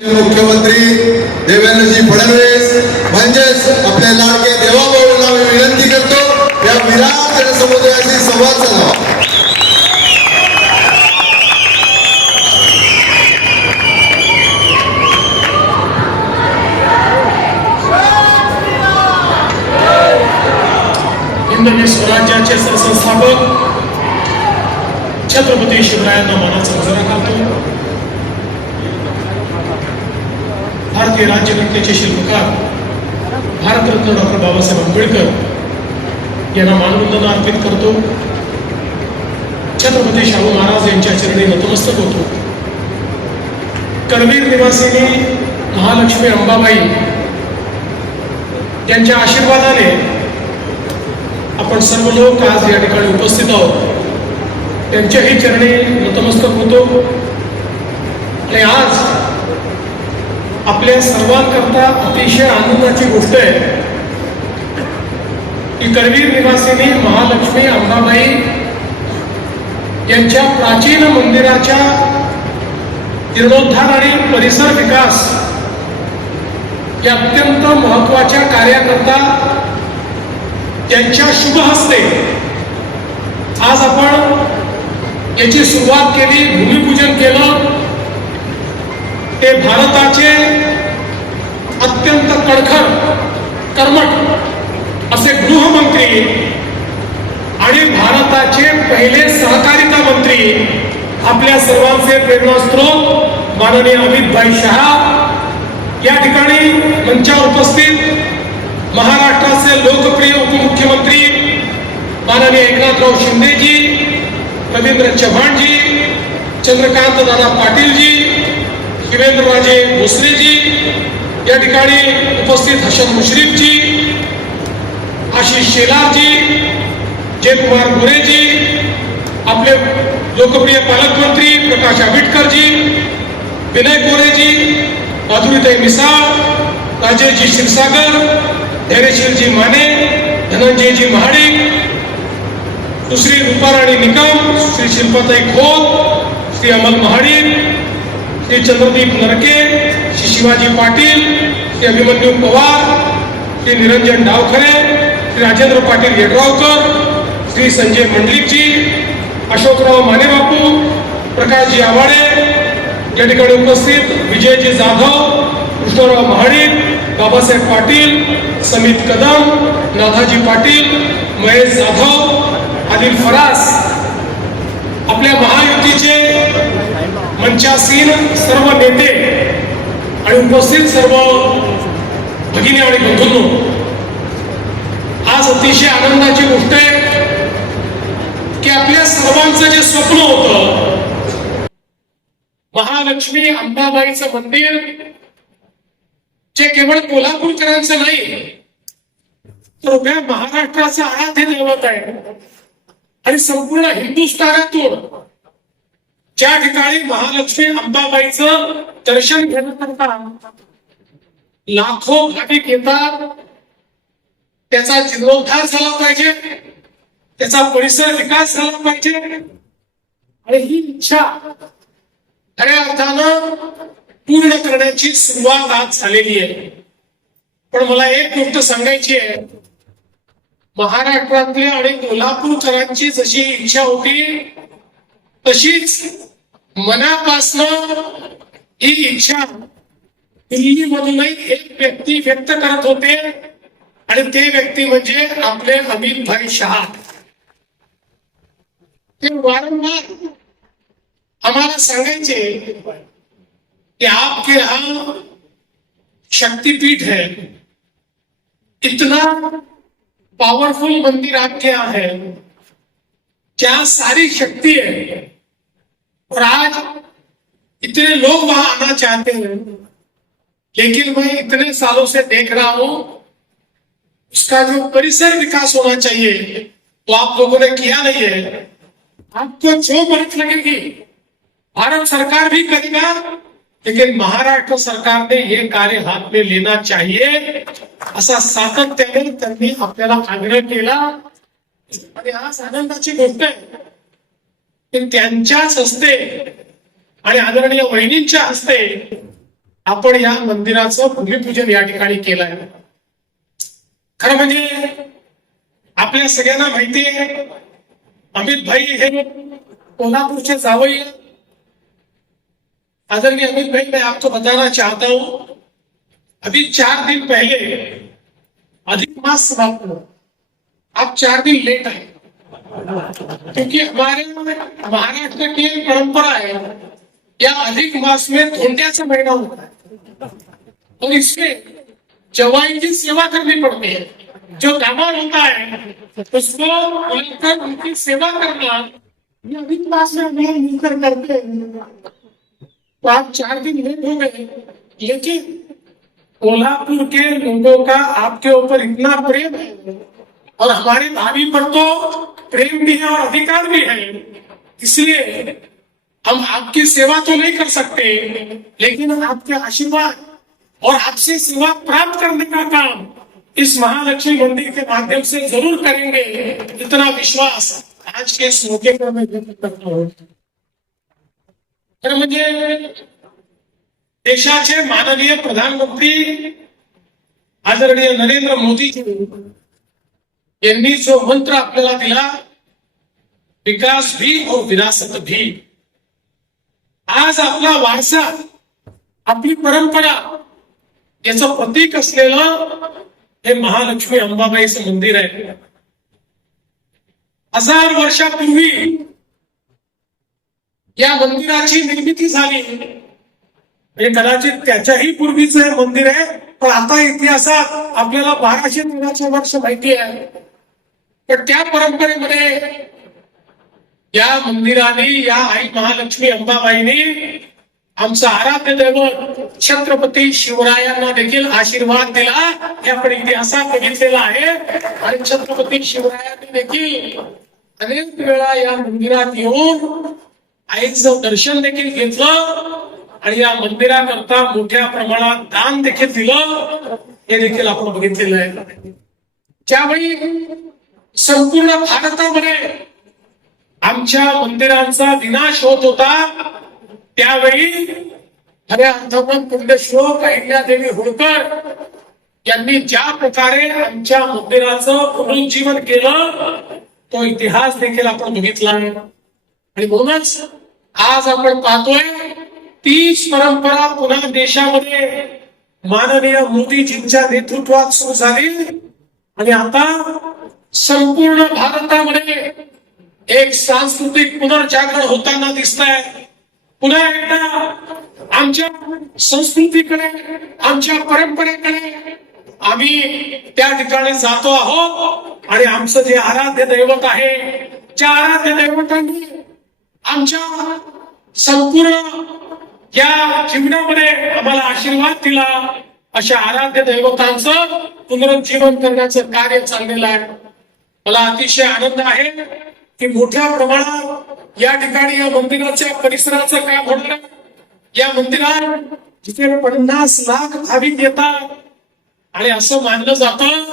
मुख्यमंत्री देवेंद्रजी फडणवीस म्हणजेच आपल्या लाडके देवाभाऊंना मी विनंती करतो या विराट जनसमुदायाशी संवाद साधावा. हिंदवी स्वराज्याचे सरसंस्थापक छत्रपती शिवरायांना मानाचा मुजरा करतो. भारतीय राज्यघटनेचे शिल्पकार भारतरत्न डॉक्टर बाबासाहेब आंबेडकर यांना मानवंदना अर्पित करतो. छत्रपती शाहू महाराज यांच्या चरणी नतमस्तक होतो. करवीर निवासिनी महालक्ष्मी अंबाबाई यांच्या आशीर्वादाने आपण सर्व लोक आज या ठिकाणी उपस्थित आहोत. त्यांच्याही चरणी नतमस्तक होतो. आणि आज आपल्या सर्वांकरता अतिशय आनंदाची गोष्ट आहे की करवीर निवासिनी महालक्ष्मी अंबाबाई यांच्या प्राचीन मंदिराच्या जीर्णोद्धार आणि परिसर विकास या अत्यंत महत्वाच्या कार्याकरता त्यांच्या शुभ हस्ते आज आपण याची सुरुवात केली, भूमिपूजन केलं. ते भारताचे अत्यंत कडखर कर्मठ असे गृहमंत्री आणि भारताचे पहिले सहकारिता मंत्री आपल्या सर्वांचे प्रेरणास्त्रोत माननीय अमित भाई शहा या ठिकाणी मंचावर उपस्थित महाराष्ट्राचे लोकप्रिय उपमुख्यमंत्री माननीय एकनाथराव शिंदेजी, रवींद्र चव्हाणजी, चंद्रकांत दादा पाटीलजी, शिवेंद्रराजे भोसलेजी या ठिकाणी उपस्थित, हसन मुश्रीफजी, आशिष शेलारजी, जयकुमार गोरेजी, आपले लोकप्रिय पालकमंत्री प्रकाश आंबेडकरजी, विनय गोरेजी, माधुरीताई मिसाळ, राजेशजी क्षीरसागर, धैर्यशीलजी माने, धनंजयजी महाडिक, सुश्री रूपाराणी निकम, श्री शिल्पाताई खोत, श्री अमल महाडिक, श्री चंद्रदीप नरके, श्री शिवाजी पाटील, श्री अभिमन्यू पवार, श्री निरंजन डावखरे, श्री राजेंद्र पाटील येड्रावकर, श्री संजय मंडलिकजी, अशोकराव मानेबापू, प्रकाशजी आवाडे या ठिकाणी उपस्थित, विजयजी जाधव, कृष्णराव महाडिक, बाबासाहेब पाटील, समित कदम, नाथाजी पाटील, महेश जाधव, आदिल फरास, आपल्या महायुतीचे मंचासीन सर्व नेते आणि उपस्थित सर्व भगिनी आणि बंधूंनो, आज अतिशय आनंदाची गोष्ट आहे की आपल्या सर्वांचं जे स्वप्न होतं महालक्ष्मी अंबाबाईचं मंदिर जे केवळ कोल्हापूरकरांचं नाही तर उभ्या महाराष्ट्राचं आराध्य दैवत आहे आणि संपूर्ण हिंदुस्थानातून ज्या ठिकाणी महालक्ष्मी अंबाबाईचं दर्शन घेण्याकरता लाखो भाविक येतात, त्याचा जीर्णोद्धार झाला पाहिजे, त्याचा परिसर विकास झाला पाहिजे आणि ही इच्छा खऱ्या अर्थानं पूर्ण करण्याची सुरुवात आज झालेली आहे. पण मला एक गोष्ट सांगायची आहे, महाराष्ट्रातल्या आणि कोल्हापूरकरांची जशी इच्छा होती तशीच मनापासनं ही इच्छा दिल्लीमधूनही एक व्यक्ती व्यक्त करत होते आणि ते व्यक्ती म्हणजे आपले अमित भाई शहा. ते वारंवार आम्हाला सांगायचे कि आपके यहाँ शक्तिपीठ है, इतना पावरफुल मंदिर आपके यहाँ है जहां सारी शक्ति है और आज इतने लोग वहां आना चाहते हैं, लेकिन मैं इतने सालों से देख रहा हूं उसका जो परिसर विकास होना चाहिए वो आप लोगों ने किया नहीं है. आपको जो मेहनत लगेगी भारत सरकार भी करेगा, लेकिन महाराष्ट्र सरकार ने ये कार्य हाथ में लेना चाहिए असा सातत्याने त्यांनी आपल्याला आग्रह केला. आणि आज आनंदाची गोष्ट आहे की त्यांच्याच हस्ते आणि आदरणीय वहिनींच्या हस्ते आपण या मंदिराचं भूमिपूजन या ठिकाणी केलं आहे. खरं म्हणजे आपल्या सगळ्यांना माहिती आहे, अमित भाई हे कोल्हापूरचे जावई हैं. आदरणीय अमित भाई, मैं आपको बताना चाहता हूं, अभी 4 दिन पहले अधिक मास समाप्त हुआ. आप 4 दिन लेट आए, क्योंकि हमारे महाराष्ट्र की एक परंपरा है, या अधिक मास में धोंड्याचा महीना होता है और इसमें जवाई की सेवा करनी पड़ती है. जो दामाद होता है उसको बुलाकर उनकी सेवा करना, ये अधिक मास में हम लोग मिलकर करते हैं. तो आप 4 दिन लेट हो गए, लेकिन कोल्हापुर के लोगों का आपके ऊपर इतना प्रेम है और हमारे भाभी पर तो प्रेम भी है और अधिकार भी है, इसलिए हम आपकी सेवा तो नहीं कर सकते, लेकिन आपके आशीर्वाद और आपसे सेवा प्राप्त करने का काम इस महालक्ष्मी मंदिर के माध्यम से जरूर करेंगे, इतना विश्वास आज के इस मौके पर मैं व्यक्त करता हूं. तर म्हणजे देशाचे माननीय प्रधानमंत्री आदरणीय नरेंद्र मोदी यांनी जो मंत्र आपल्याला दिला, विकास भी और विरासत भी, आज आपला वारसा, आपली परंपरा याचं प्रतीक असलेलं हे महालक्ष्मी अंबाबाईचं मंदिर आहे. 1000 वर्षापूर्वी या मंदिराची निर्मिती झाली. म्हणजे कदाचित त्याच्याही पूर्वीचं हे मंदिर आहे, पण आता इतिहासात आपल्याला 1213 वर्ष माहिती आहे. पण त्या परंपरेमध्ये या मंदिराने, या आई महालक्ष्मी अंबाबाईने आमचं आराध्य दैवत छत्रपती शिवरायांना देखील आशीर्वाद दिला, हे आपण इतिहासात बघितलेला आहे. आणि छत्रपती शिवरायांनी देखील अनेक वेळा या मंदिरात येऊन आईचं दर्शन देखील घेतलं आणि या मंदिराकरता मोठ्या प्रमाणात दान देखील दिलं, हे देखील आपण बघितलेलं आहे. ज्यावेळी संपूर्ण भारतामध्ये आमच्या मंदिरांचा विनाश होत होता, त्यावेळी खऱ्या अर्थानं पुण्यश्लोक अहिल्यादेवी होळकर यांनी ज्या प्रकारे आमच्या मंदिराचं पुनरुज्जीवन केलं, तो इतिहास देखील आपण बघितला आहे. आणि म्हणूनच आज आपण पाहतोय तीच परंपरा पुन्हा देशामध्ये माननीय मोदीजींच्या नेतृत्वात सुरू झाली आणि आता संपूर्ण भारतामध्ये एक सांस्कृतिक पुनर्जागरण होताना दिसत आहे. पुन्हा एकदा आमच्या संस्कृतीकडे, आमच्या परंपरेकडे आम्ही त्या ठिकाणी जातो आहोत आणि आमचं जे आराध्य दैवत आहे, ज्या आराध्य दैवतांनी आमच्या संपूर्ण या जीवनामध्ये आम्हाला आशीर्वाद दिला, अशा आराध्य दैवतांचं पुनरुज्जीवन करण्याचं कार्य चाललेलं आहे. मला अतिशय आनंद आहे की मोठ्या प्रमाणात या ठिकाणी या मंदिराच्या परिसराचं काम होणार आहे. या मंदिरात जिथे 50 लाख भाविक येतात आणि असं मानलं जातं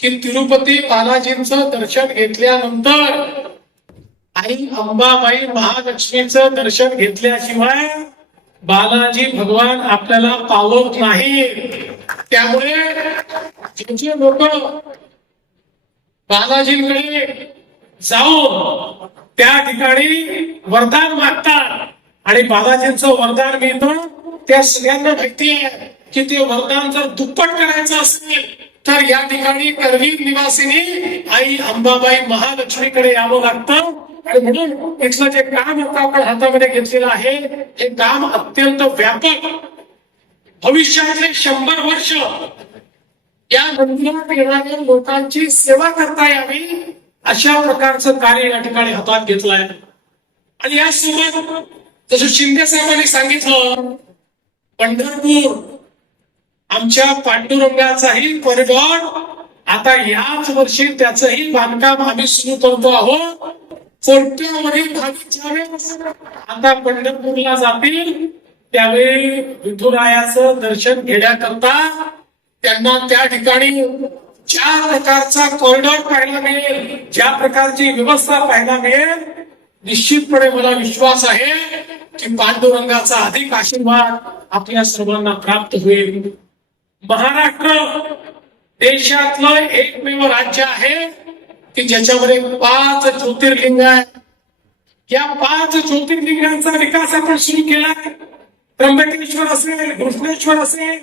की तिरुपती बालाजींचं दर्शन घेतल्यानंतर आई अंबाबाई महालक्ष्मीचं दर्शन घेतल्याशिवाय बालाजी भगवान आपल्याला पावत नाही. त्यामुळे जे लोक बालाजींकडे जाऊन त्या ठिकाणी वरदान मागतात आणि बालाजींचं वरदान मिळतं, त्या सगळ्यांना माहिती आहे की ते वरदान जर दुप्पट करायचं असेल तर या ठिकाणी करवीर निवासिनी आई अंबाबाई महालक्ष्मीकडे यावं लागतं. आणि म्हणून इथलं जे काम आता आपण हातामध्ये घेतलेलं आहे, हे काम अत्यंत व्यापक, भविष्यातले 100 वर्ष या मंदिरात येणाऱ्या लोकांची सेवा करता यावी, अशा प्रकारचं कार्य या ठिकाणी हातात घेतलं आहे. आणि यासोबत जसं शिंदे साहेबांनी सांगितलं, पंढरपूर आमच्या पांडुरंगाचाही कॉरिडॉर आता याच वर्षी त्याचंही बांधकाम आम्ही सुरू करतो आहोत. कोट्यावधी भाविक ज्यावेळेस आता पंढरपूरला जातील त्यावेळी विठुरायाचं दर्शन घेण्याकरता त्यांना त्या ठिकाणी ज्या प्रकारचा कॉरिडॉर पाहायला मिळेल, ज्या प्रकारची व्यवस्था पाहायला मिळेल, निश्चितपणे मला विश्वास आहे की पांडुरंगाचा अधिक आशीर्वाद आपल्या सर्वांना प्राप्त होईल. महाराष्ट्र देशातलं एकमेव राज्य आहे की ज्याच्यामध्ये 5 ज्योतिर्लिंग आहे. या 5 ज्योतिर्लिंगांचा विकास आपण सुरू केला. त्र्यंबकेश्वर असेल, घृष्णेश्वर असेल,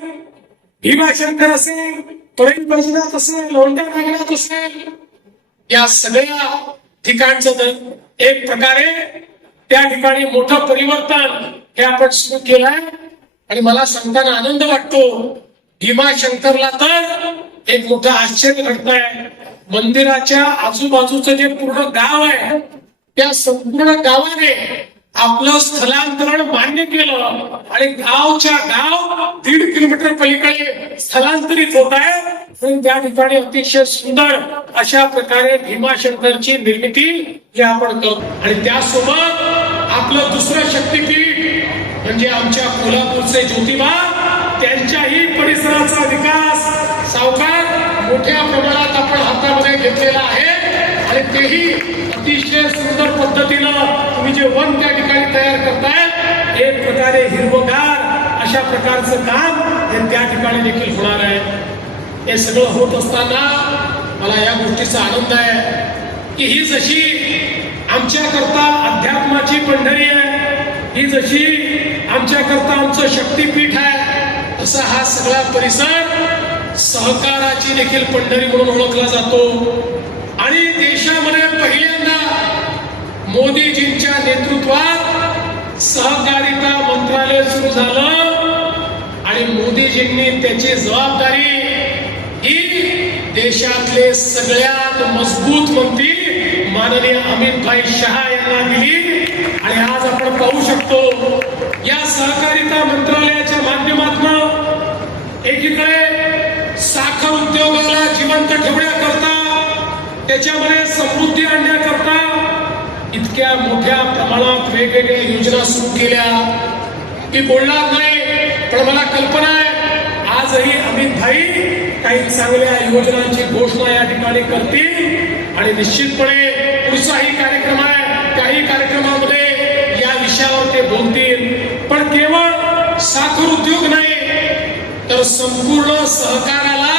भीमाशंकर असेल, तोरण बैजनाथ असेल, लोंढा नागनाथ असेल, या सगळ्या ठिकाणचं एक प्रकारे त्या ठिकाणी मोठं परिवर्तन हे आपण सुरू केलंय. आणि मला सांगताना आनंद वाटतो, भीमाशंकरला तर एक मोठं आश्चर्य घडतंय. मंदिराच्या आजूबाजूचं जे पूर्ण गाव आहे त्या संपूर्ण गावाने आपलं स्थलांतरण मान्य केलं आणि गावच्या गाव 1.5 किलोमीटर पलीकडे स्थलांतरित होत आहे. आणि त्या ठिकाणी अतिशय सुंदर अशा प्रकारे भीमाशंकरची निर्मिती ही आपण करतो. आणि त्यासोबत आपलं दुसरं शक्तीपीठ म्हणजे आमच्या कोल्हापूरचे ज्योतिबा, त्यांच्याही परिसराचा विकास सावकार मोठ्या प्रमाणात आपण हातामध्ये घेतलेला आहे. आणि तेही अतिशय सुंदर पद्धतीनं तुम्ही जे वन त्या ठिकाणी तयार करताय, एक प्रकारे हिरवगार अशा प्रकारचं काम हे त्या ठिकाणी देखील होणार आहे. हे सगळं होत असताना मला या गोष्टीचा आनंद आहे की ही जशी आमच्याकरता अध्यात्माची पंढरी आहे, ही जशी आमच्याकरता आमचं शक्तीपीठ आहे, तसा हा सगळा परिसर सहकाराची देखील पंढरी म्हणून ओळखला जातो. आणि देशामध्ये पहिल्यांदा मोदीजींच्या नेतृत्वात सहकारिता मंत्रालय सुरू झालं आणि मोदीजींनी त्याची जबाबदारी ही देशातले सगळ्यात मजबूत मंत्री माननीय अमित भाई शहा यांना दिली. आणि आज आपण पाहू शकतो या सहकारिता मंत्रालयाच्या माध्यमातून एकीकडे साखर उद्योगाला जिवंत ठेवण्याकरता, त्याच्यामध्ये समृद्धी आणण्याकरता इतक्या मोठ्या प्रमाणात वेगवेगळ्या योजना सुरू केल्या की बोलणार नाही, पण मला कल्पना आहे आजही अमित भाई काही चांगल्या योजनांची घोषणा या ठिकाणी करतील. आणि निश्चितपणे पुढचाही कार्यक्रम आहे, त्याही कार्यक्रमामध्ये या विषयावर ते बोलतील. पण केवळ साखर उद्योग नाही तर संपूर्ण सहकाराला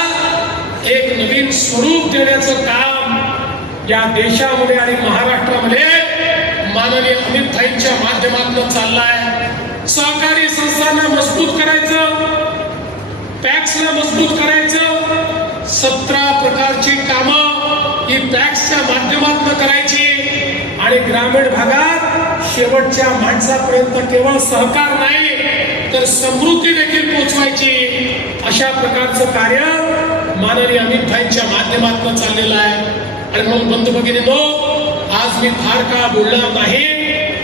एक नवीन स्वरूप देण्याचं काम या देशामध्ये आणि महाराष्ट्रामध्ये माननीय अमित भाईंच्या माध्यमातून चाललाय. सहकारी संस्थांना मजबूत करायचं, पॅक्सला मजबूत करायचं, 17 प्रकारची कामं ही पॅक्सच्या माध्यमातून करायची आणि ग्रामीण भागात शेवटच्या माणसापर्यंत केवळ सहकार नाही तर समृद्धी देखील पोहोचवायची. अशा प्रकारचं कार्य माननीय अमित भाईंच्या माध्यमातून चाललेलं आहे. आणि म्हणून बंधू भगिनींनो, आज मी फार काळ बोलणार नाही.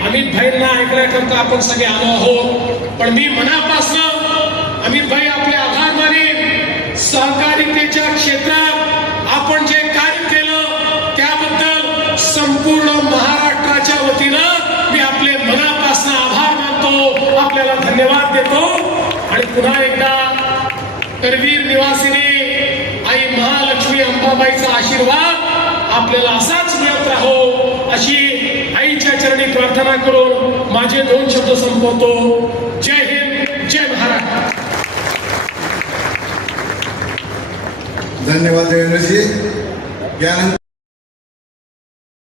अमित भाईंना ऐकण्याकरता आपण सगळे आलो आहोत, पण मी मनापासून अमित भाई आपले आभार मानेन. सहकारितेच्या क्षेत्रात आपण जे कार्य केलं त्याबद्दल संपूर्ण महाराष्ट्राच्या वतीनं मी आपले मनापासून आभार मानतो, आपल्याला धन्यवाद देतो. आणि पुन्हा एकदा करवीर निवासिनी आई महालक्ष्मी अंबाबाईचा आशीर्वाद आपल्याला असाच मिळत राहो अशी आईच्या चरणी प्रार्थना करून माझे 2 शब्द संपवतो. जय हिंद, जय महाराष्ट्र. धन्यवाद देवेंद्रजी. यानंतर